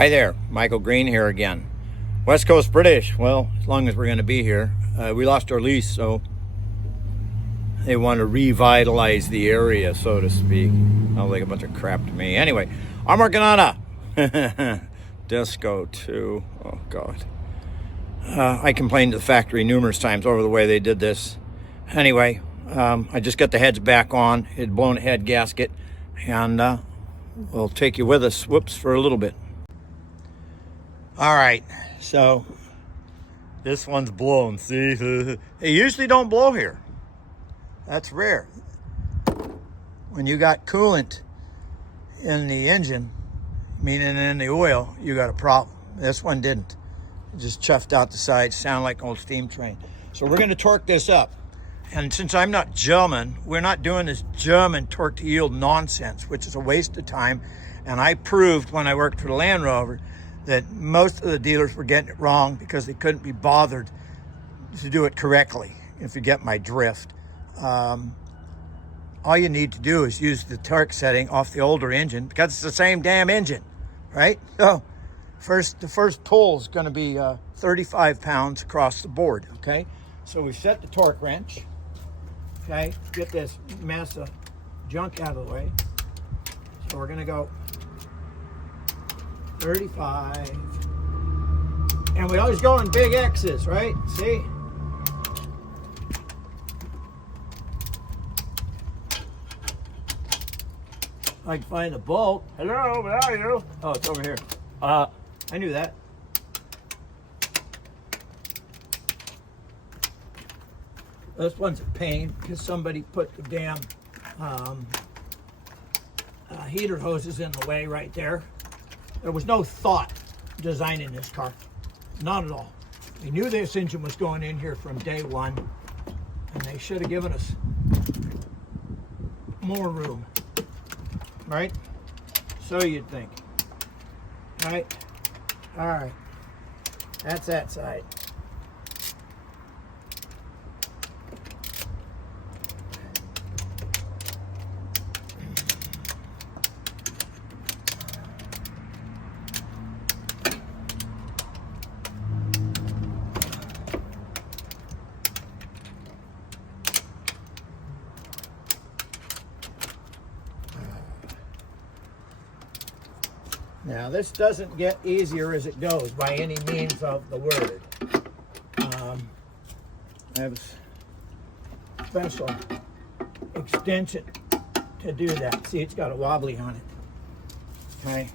Hi there, Michael Green here again. West Coast British, well, as long as we're going to be here. We lost our lease, so they want to revitalize the area, so to speak. Sounds like a bunch of crap to me. Anyway, I'm working on a disco too. Oh, God. I complained to the factory numerous times over the way they did this. Anyway, I just got the heads back on. It had blown a head gasket, and we'll take you with us, for a little bit. All right, so this one's blown, see? They usually don't blow here. That's rare. When you got coolant in the engine, meaning in the oil, you got a problem. This one didn't. It just chuffed out the sides, sound like an old steam train. So we're gonna torque this up. And since I'm not German, we're not doing this German torque to yield nonsense, which is a waste of time. And I proved when I worked for the Land Rover that most of the dealers were getting it wrong because they couldn't be bothered to do it correctly, if you get my drift. All you need to do is use the torque setting off the older engine because it's the same damn engine, right? So the first pull is going to be 35 pounds across the board, okay? So we set the torque wrench, okay? Get this mess of junk out of the way. So we're going to go 35. And we always go in big X's, right? See? I can find the bolt. Hello, where are you? Oh, it's over here. I knew that. This one's a pain because somebody put the damn heater hoses in the way right there. There was no thought designing this car. Not at all. They knew this engine was going in here from day one, and they should have given us more room. Right? So you'd think. Right? All right. That's that side. Now, this doesn't get easier as it goes by any means of the word. I have a special extension to do that. See, it's got a wobbly on it. Okay.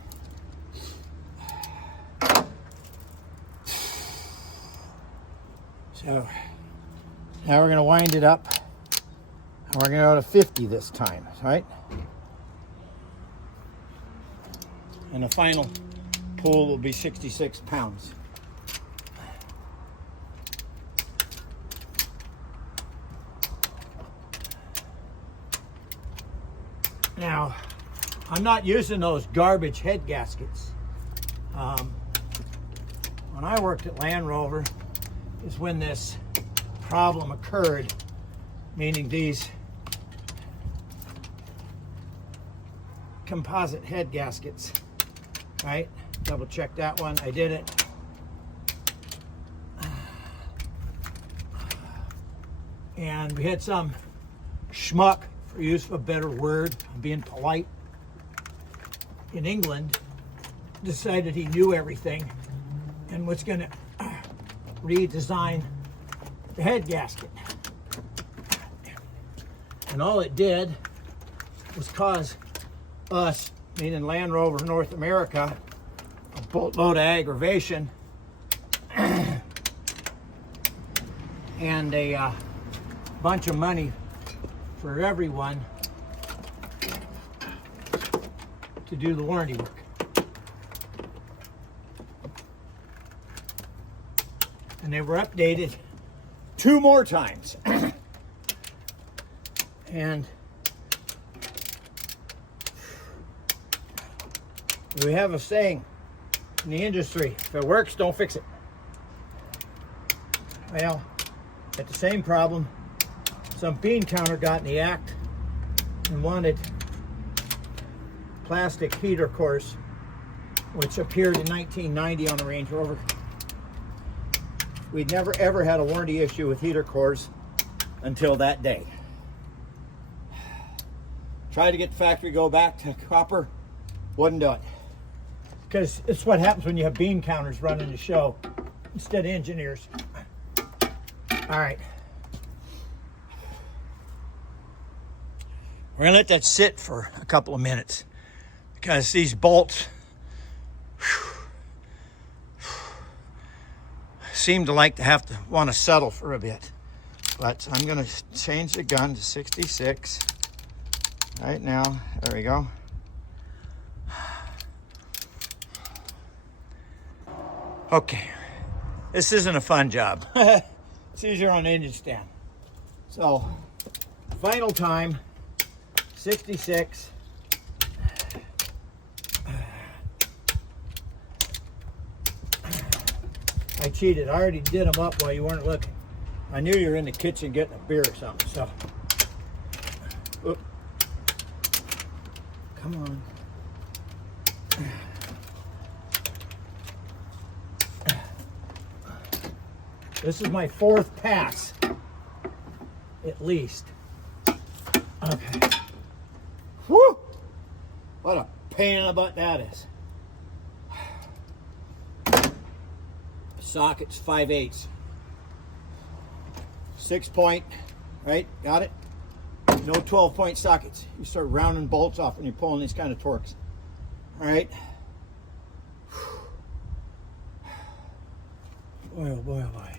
So, now we're going to wind it up. And we're going to go to 50 this time, right? And the final pull will be 66 pounds. Now, I'm not using those garbage head gaskets. When I worked at Land Rover is when this problem occurred, meaning these composite head gaskets. Right, double check that one. I did it. And we had some schmuck, for use of a better word, I'm being polite, in England, decided he knew everything and was going to redesign the head gasket. And all it did was cause us, meaning Land Rover North America, a boatload of aggravation and a bunch of money for everyone to do the warranty work. And they were updated 2 more times. And we have a saying in the industry, if it works, don't fix it. Well, at the same problem, some bean counter got in the act and wanted plastic heater cores which appeared in 1990 on a Range Rover. We'd never ever had a warranty issue with heater cores until that day. Tried to get the factory go back to copper, wouldn't do it. Because it's what happens when you have bean counters running the show instead of engineers. All right. We're gonna let that sit for a couple of minutes because these bolts seem to like to have to want to settle for a bit. But I'm gonna change the gun to 66 right now. There we go. Okay, this isn't a fun job. It's easier on engine stand. So, final time, 66. I cheated. I already did them up while you weren't looking. I knew you were in the kitchen getting a beer or something, so. Oop. Come on. This is my 4th pass, at least. Okay. Whew! What a pain in the butt that is. Sockets 5/8. 6-point, right? Got it? No 12-point sockets. You start rounding bolts off when you're pulling these kind of torques. All right? Boy, oh boy, oh boy.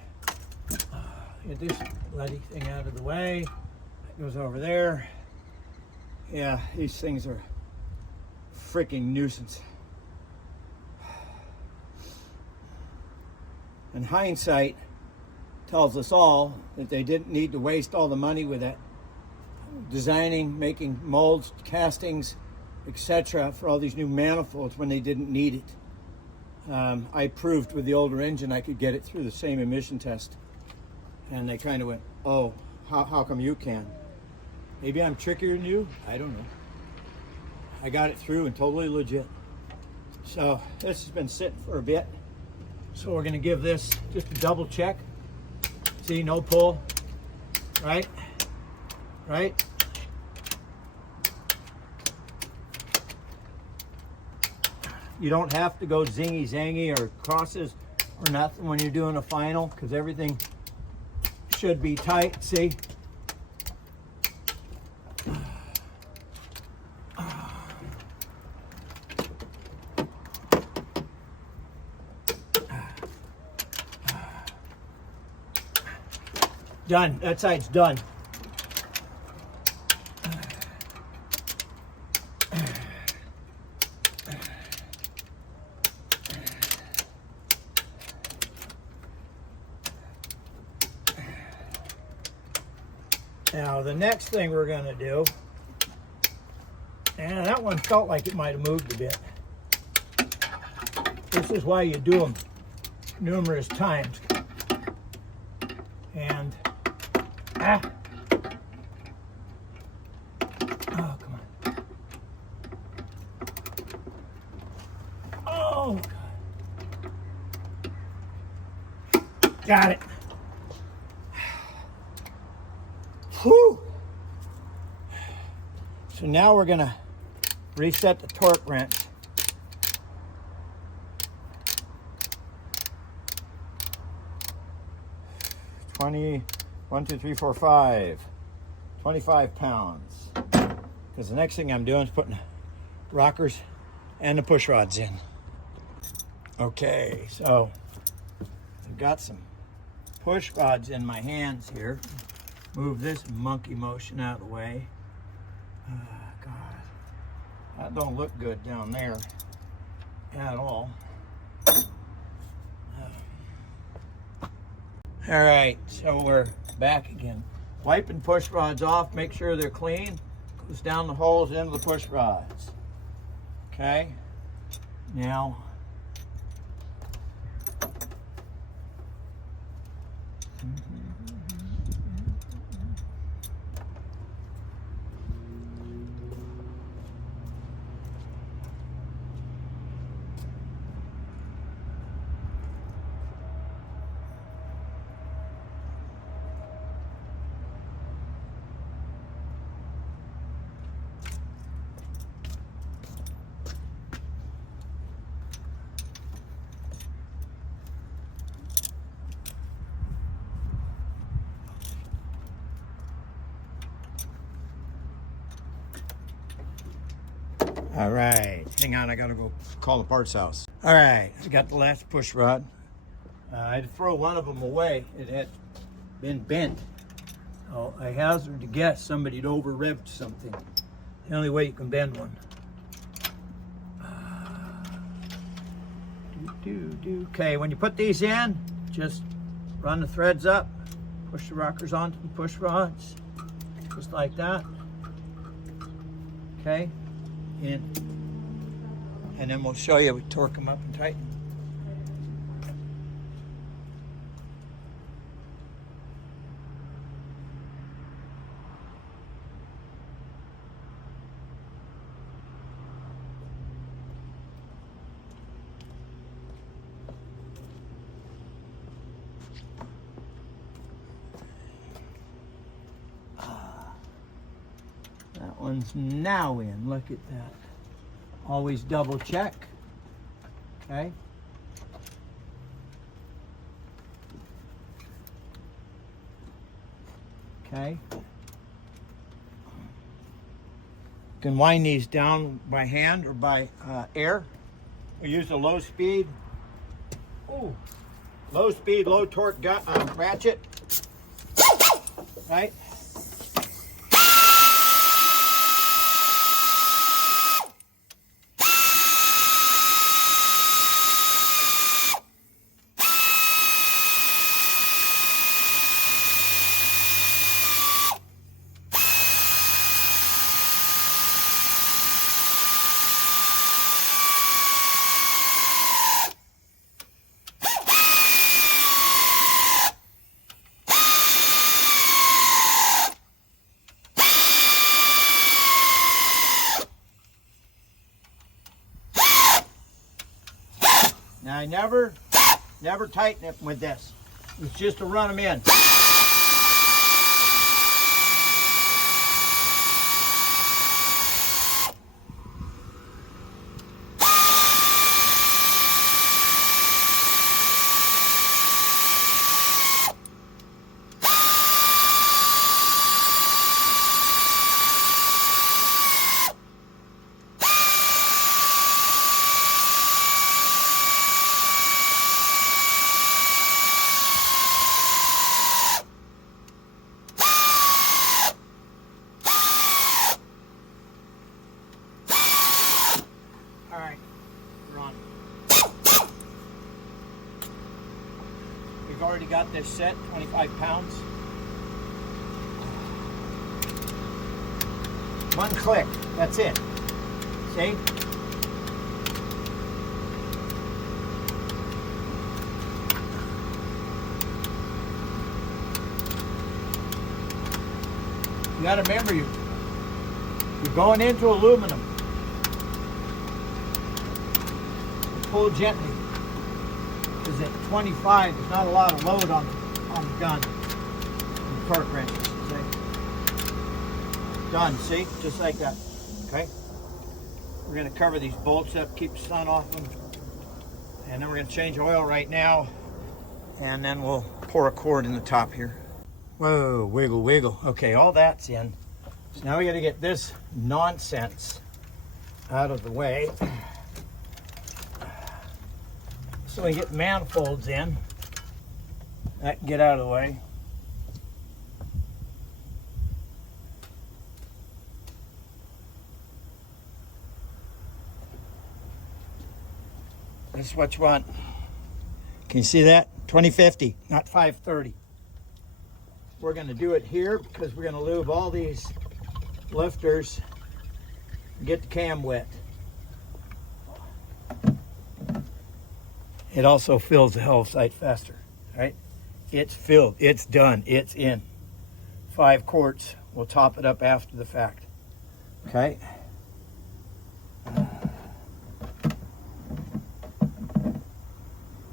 Get this bloody thing out of the way. That goes over there. Yeah, these things are freaking nuisance. And hindsight tells us all that they didn't need to waste all the money with that designing, making molds, castings, etc. for all these new manifolds when they didn't need it. I proved with the older engine I could get it through the same emission test. And they kind of went, oh, how come you can? Maybe I'm trickier than you? I don't know. I got it through and totally legit. So this has been sitting for a bit. So we're gonna give this just a double check. See, no pull, right? Right? You don't have to go zingy zangy or crosses or nothing when you're doing a final because everything should be tight, see? Done, that side's done. Now the next thing we're going to do, and that one felt like it might have moved a bit. This is why you do them numerous times. And, oh, come on. Oh, God. Got it. Whew. So now we're going to reset the torque wrench. One, 2, 3, 4, 5. 25 pounds. Because the next thing I'm doing is putting rockers and the push rods in. Okay, so I've got some push rods in my hands here. Move this monkey motion out of the way. God, that don't look good down there at all. All right, so we're back again. Wiping push rods off, make sure they're clean. Goes down the holes into the push rods. Okay, now All right, hang on, I gotta go call the parts house. All right, I got the last push rod. I had to throw one of them away. It had been bent. Oh, I hazard to guess somebody'd over-revved something. The only way you can bend one. Okay, when you put these in, just run the threads up, push the rockers onto the push rods, just like that. Okay, and then we'll show you, we torque them up and tighten. That one's now in. Look at that. Always double check. Okay. Okay. You can wind these down by hand or by air. We use a low speed. Ooh. Low speed, low torque ratchet. Right. Now I never tighten it with this. It's just to run them in. All right, we're on. We've already got this set, 25 pounds. One click, that's it. See? You gotta remember, you're going into aluminum. Pull gently, because at 25 there's not a lot of load on the gun, on the torque wrench. See? Done, see? Just like that. Okay? We're going to cover these bolts up, keep the sun off them, and then we're going to change oil right now, and then we'll pour a cord in the top here. Whoa, wiggle, wiggle. Okay, all that's in. So now we got to get this nonsense out of the way. So we get manifolds in. That can get out of the way. This is what you want. Can you see that? 2050, not 530. We're going to do it here because we're going to lube all these lifters and get the cam wet. It also fills the hell sight faster, right? It's filled, it's done, it's in. 5 quarts, we'll top it up after the fact, okay?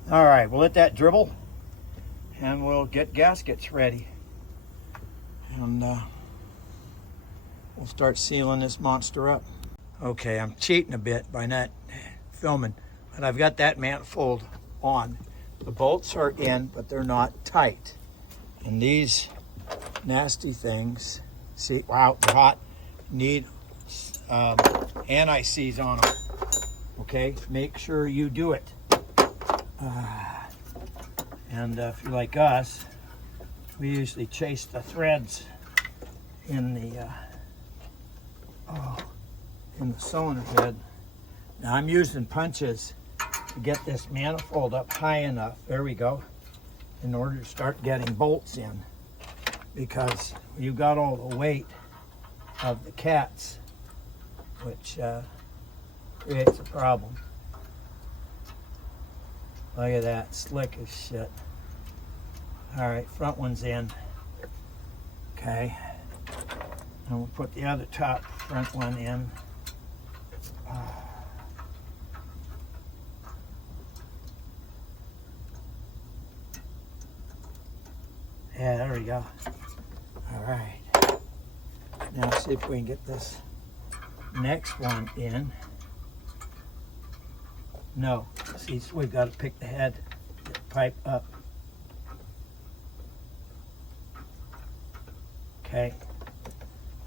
All right, we'll let that dribble and we'll get gaskets ready. And we'll start sealing this monster up. Okay, I'm cheating a bit by not filming. But I've got that manifold on. The bolts are in, but they're not tight. And these nasty things, see, wow, they're hot, need anti-seize on them. Okay, make sure you do it. And if you're like us, we usually chase the threads in the cylinder head. Now I'm using punches to get this manifold up high enough, there we go, in order to start getting bolts in, because you've got all the weight of the cats, which creates a problem. Look at that, slick as shit. All right, front one's in. Okay, and we'll put the other top front one in. Yeah, there we go. All right. Now see if we can get this next one in. No, see, so we've got to pick the head, get the pipe up. Okay,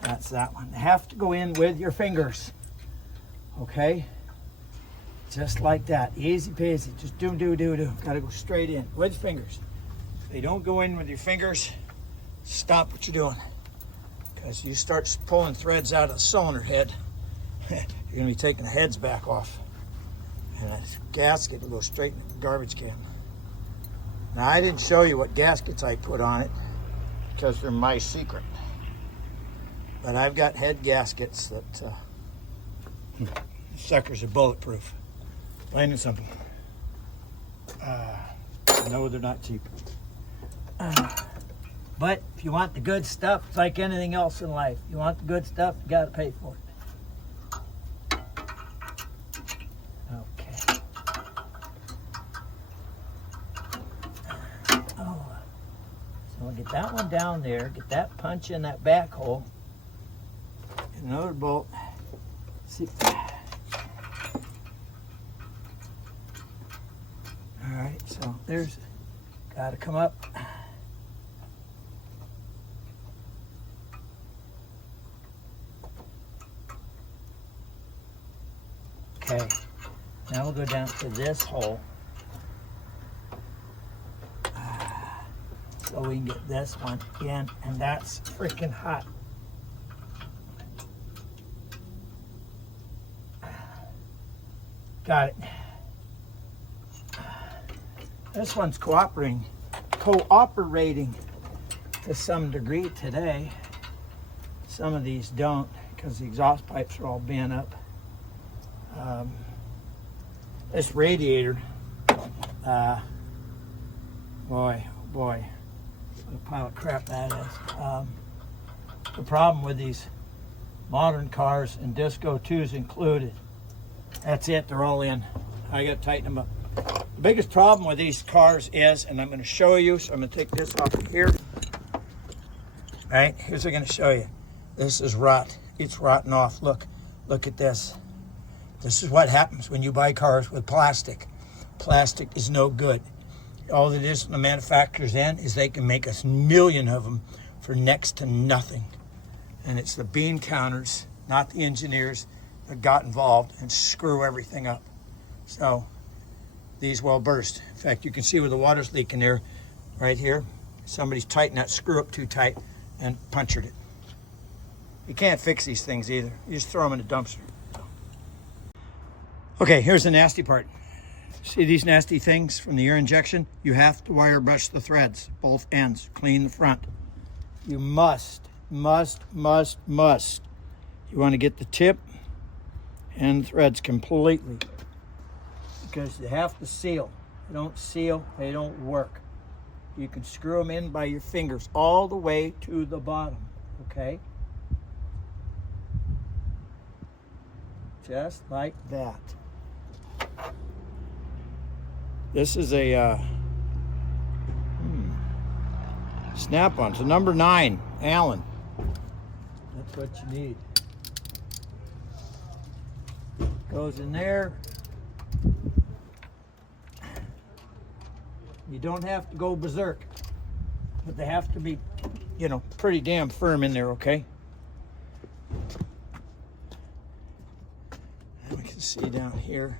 that's that one. They have to go in with your fingers. Okay, just like that, easy peasy. Just do. Got to go straight in with your fingers. If they don't go in with your fingers, stop what you're doing, because you start pulling threads out of the cylinder head, you're gonna be taking the heads back off, and that gasket will go straight in the garbage can. Now I didn't show you what gaskets I put on it because they're my secret, but I've got head gaskets that suckers are bulletproof, plain and simple. No, they're not cheap. But if you want the good stuff, it's like anything else in life. You want the good stuff, you got to pay for it. Okay. Oh. So we'll get that one down there, get that punch in that back hole. Get another bolt. See. All right, so there's, got to come up. Okay, now we'll go down to this hole so we can get this one in, and that's freaking hot. Got it. This one's cooperating to some degree today. Some of these don't, because the exhaust pipes are all bent up. This radiator, boy, what a pile of crap that is. The problem with these modern cars, and Disco 2s included, that's it, they're all in. I gotta tighten them up. The biggest problem with these cars is, and I'm gonna show you, so I'm gonna take this off of here. All right, here's what I'm gonna show you. This is rot, it's rotting off. Look at this. This is what happens when you buy cars with plastic. Plastic is no good. All it is from the manufacturer's end is they can make a million of them for next to nothing. And it's the bean counters, not the engineers, that got involved and screw everything up. So these will burst. In fact, you can see where the water's leaking there, right here. Somebody's tightened that screw up too tight and punctured it. You can't fix these things either. You just throw them in a dumpster. Okay, here's the nasty part. See these nasty things from the air injection? You have to wire brush the threads, both ends, clean the front. You must. You want to get the tip and the threads completely, because you have to seal. If you don't seal, they don't work. You can screw them in by your fingers all the way to the bottom, okay? Just like that. This is a snap-on. It's a number 9, Allen. That's what you need. Goes in there. You don't have to go berserk, but they have to be, pretty damn firm in there, okay? see down here.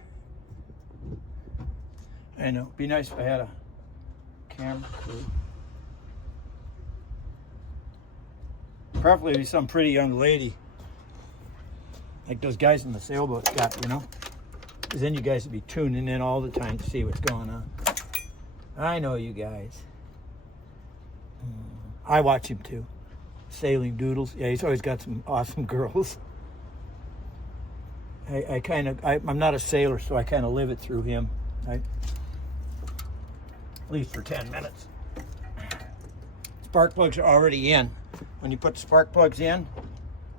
I know, be nice if I had a camera crew. Preferably some pretty young lady, like those guys in the sailboat got, you know? Because then you guys would be tuning in all the time to see what's going on. I know you guys. I watch him too. Sailing Doodles. Yeah, he's always got some awesome girls. I'm not a sailor, so I kind of live it through him, right? At least for 10 minutes. Spark plugs are already in. When you put the spark plugs in,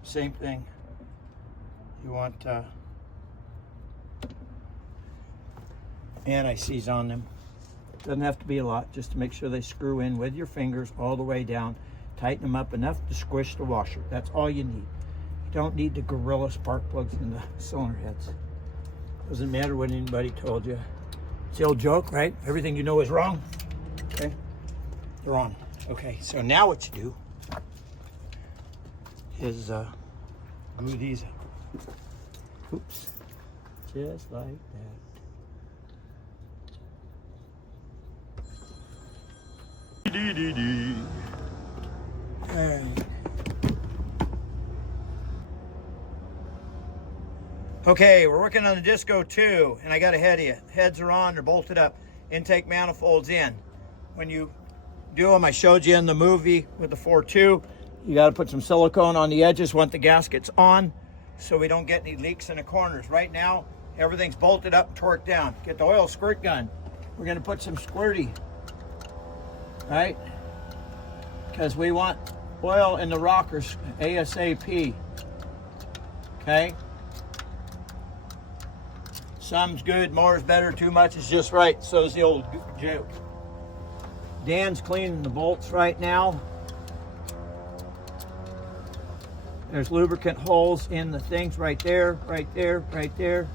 same thing. You want anti-seize on them. Doesn't have to be a lot, just to make sure they screw in with your fingers all the way down. Tighten them up enough to squish the washer. That's all you need. You don't need the gorilla spark plugs in the cylinder heads. Doesn't matter what anybody told you. It's the old joke, right? Everything you know is wrong. Okay, they're wrong. Okay, so now what you do is glue these up. Oops, just like that. All right. Okay, we're working on the Disco 2, and I got ahead of you. Heads are on, they're bolted up. Intake manifolds in. When you do them, I showed you in the movie with the 4.2, you got to put some silicone on the edges once the gasket's on, so we don't get any leaks in the corners. Right now, everything's bolted up and torqued down. Get the oil squirt gun. We're going to put some squirty, right? Because we want oil in the rockers ASAP. Okay? Some's good, more is better, too much is just right. So's the old joke. Dan's cleaning the bolts right now. There's lubricant holes in the things right there, right there, right there.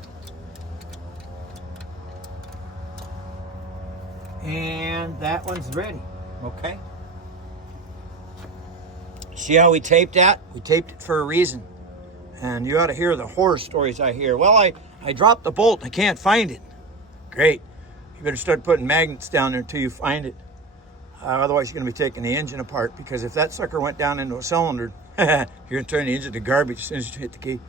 And that one's ready, okay? See how we taped that? We taped it for a reason. And you ought to hear the horror stories I hear. Well, I dropped the bolt, I can't find it. Great. You better start putting magnets down there until you find it. Otherwise, you're going to be taking the engine apart, because if that sucker went down into a cylinder, you're going to turn the engine to garbage as soon as you hit the key.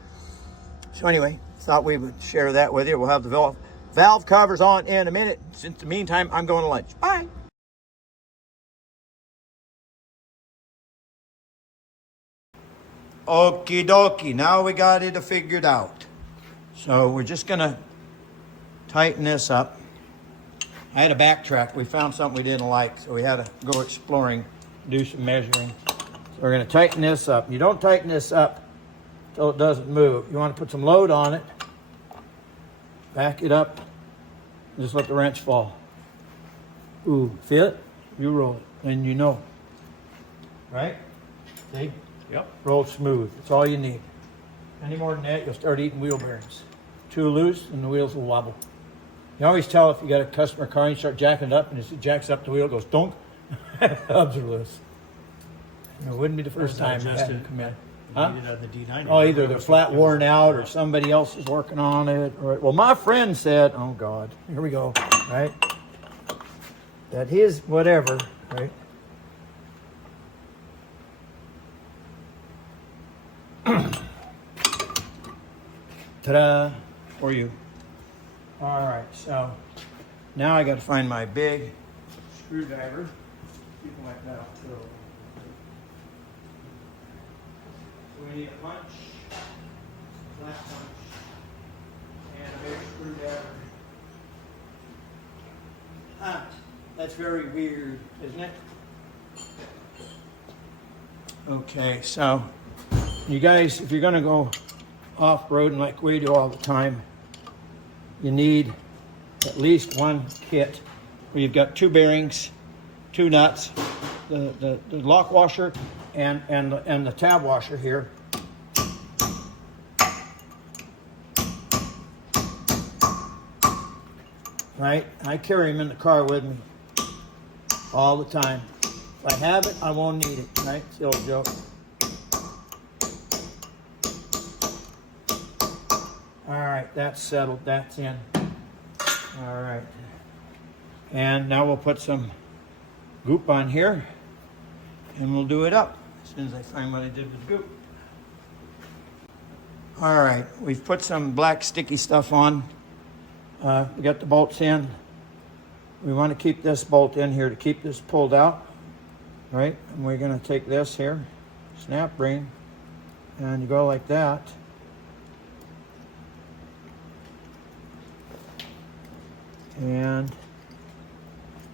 So anyway, thought we would share that with you. We'll have the valve covers on in a minute. In the meantime, I'm going to lunch. Bye. Okie dokie, now we got it figured out. So we're just gonna tighten this up. I had to backtrack. We found something we didn't like, so we had to go exploring, do some measuring. So we're gonna tighten this up. You don't tighten this up until it doesn't move. You wanna put some load on it, back it up, just let the wrench fall. Ooh, feel it? You roll it, and you know. Right? See? Yep. Roll smooth. That's all you need. Any more than that, you'll start eating wheel bearings. Too loose, and the wheels will wobble. You always tell if you got a customer car and you start jacking it up, and as it jacks up, the wheel goes donk. Hubs are loose. It wouldn't be the first time you had to come in. Huh? The D90. Oh, either they're flat worn out, or somebody else is working on it. Or, well, my friend said, oh God, here we go, right? That his whatever, right? Ta-da, for you. All right, so now I got to find my big screwdriver. People like that. So we need a punch, flat punch, and a big screwdriver. Ah, that's very weird, isn't it? Okay, so you guys, if you're going to go off-roading like we do all the time, you need at least one kit where you've got two bearings, two nuts, the lock washer, and the tab washer here. Right? I carry them in the car with me all the time. If I have it, I won't need it. Right? It's the old joke. All right, that's settled. That's in. All right. And now we'll put some goop on here and we'll do it up as soon as I find what I did with goop. All right, we've put some black sticky stuff on. We got the bolts in. We want to keep this bolt in here to keep this pulled out, right? And we're going to take this here, snap ring, and you go like that. And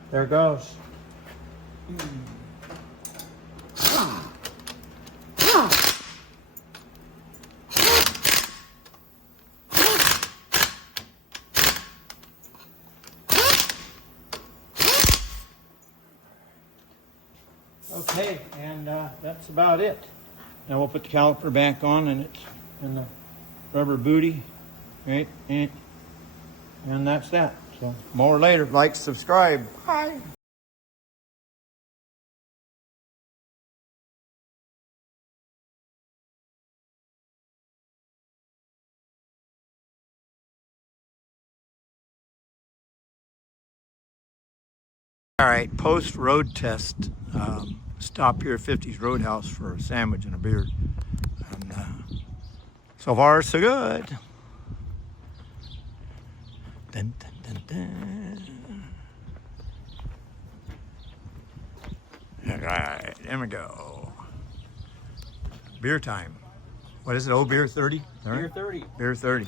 there it goes. Okay, and that's about it. Now we'll put the caliper back on, and it's in the rubber booty, right? And that's that. So more later. Like, subscribe. Bye. All right, post road test. Stop here at 50s Roadhouse for a sandwich and a beer. And so far, so good. Dun, dun, dun, dun. All right, there we go. Beer time. What is it? Oh, beer 30? Beer 30. Beer 30.